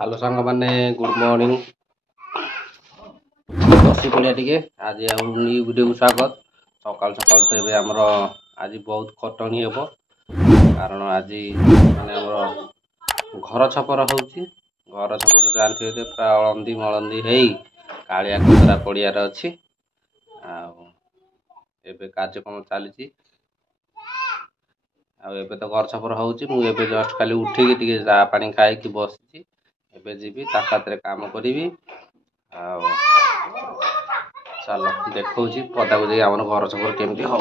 Hello सांग मैंने good morning बसी पड़िया टे आज न्यू वीडियो को स्वागत। सकाल सकाल तो ये आमर आज बहुत खटणी हे कारण आज माने घर छपर हो घर छपर जानते पूरा अलंदी मलंदी हो कालिया कतरा पड़ियार अच्छी कार्यक्रम चली आबे तो घर छपर होबे जस्ट खाली उठिकी चा पानी खाई बसी एबे जीवी ताकात काम करी चल देखा पदा को जाए आम घर छपर केमती हो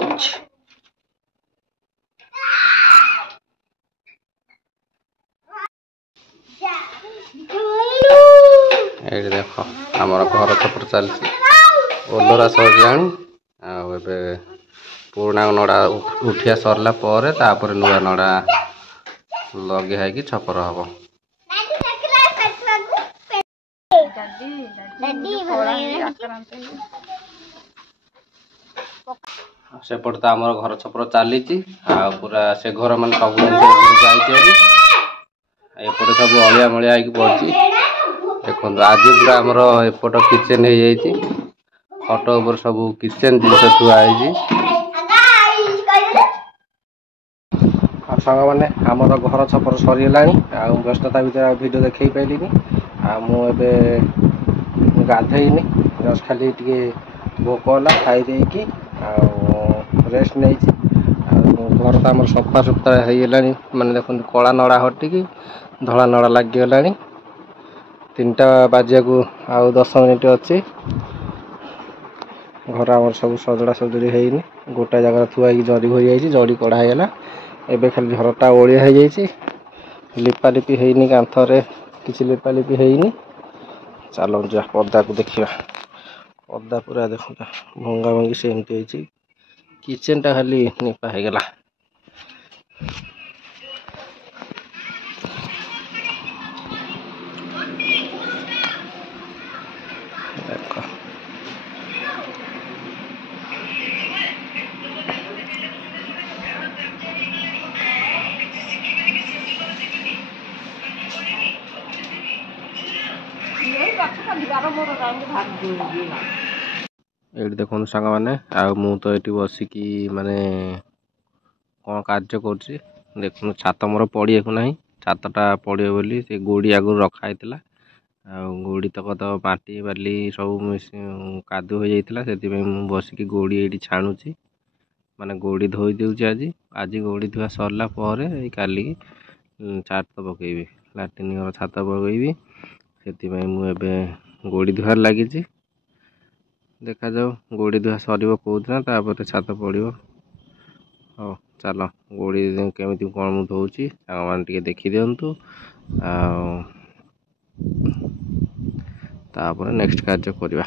देख आमर घर छपर चलती ओलरा सरला पुराणा नड़ा उठिया सरला तापर नुआ नड़ा लगे छपर हम सेपट तो आम घर छपर चली पूरा से घर मान सब एपटे सब अलिया मलिया पड़ी देखो आज पूरा आमर एपट किचेन हो जाइए खट उपर सब किचेन जिन थुआई सांग मैंने आमर घर छपर सरीगला व्यस्तता भर भिडियो देखी पाइली मुझे गाधेनी जस्ट खाली टे भोक है खाई कि रेस्ट नहीं घर तो आम सफा सुतरा होगा माने देखो कला नड़ा हटिकी धला नड़ा लगिगला 3टा बाजिया को आउ 10 मिनिट अच्छी घर आम सब सजड़ा सजड़ी होनी गोटा जगह थुआई जरी हो जाए जड़ी कड़ा होगा एबे खाली घरटा ओलिया हो जाए लिपालिपि होनी कांथरे किसी लिपालिपि होनी चलो जा पदा को देखा पदा पूरा देखो भंगा भंगी सेमती होती किचेन टा खाली निपा होगला ये देखो सांग मैंने तो ये बसिकी माने कौन कार्य कर देखो छात मोर पड़िया को ना छातटा पड़े बोली से गोड़ी आगु रखाई गोड़ी तक तो माटी बाली सब कादु हो जाता से बसिकी गोड़ी ये छाणुची माने गोड़ी धोई दूची आज आज गोड़ी धुआ सरला काली छात पकईबी लाट्रिन घर छात पकईबी से मुझे गोड़ी धुआर लगी देखा जाओ गोड़ी धुआ सर कौ दिन तापर छात पड़ो हाँ चल गोड़ी केमी कौन मुझे धोची मैंने देखी दिंतु तापर नेक्स्ट कार्य करवा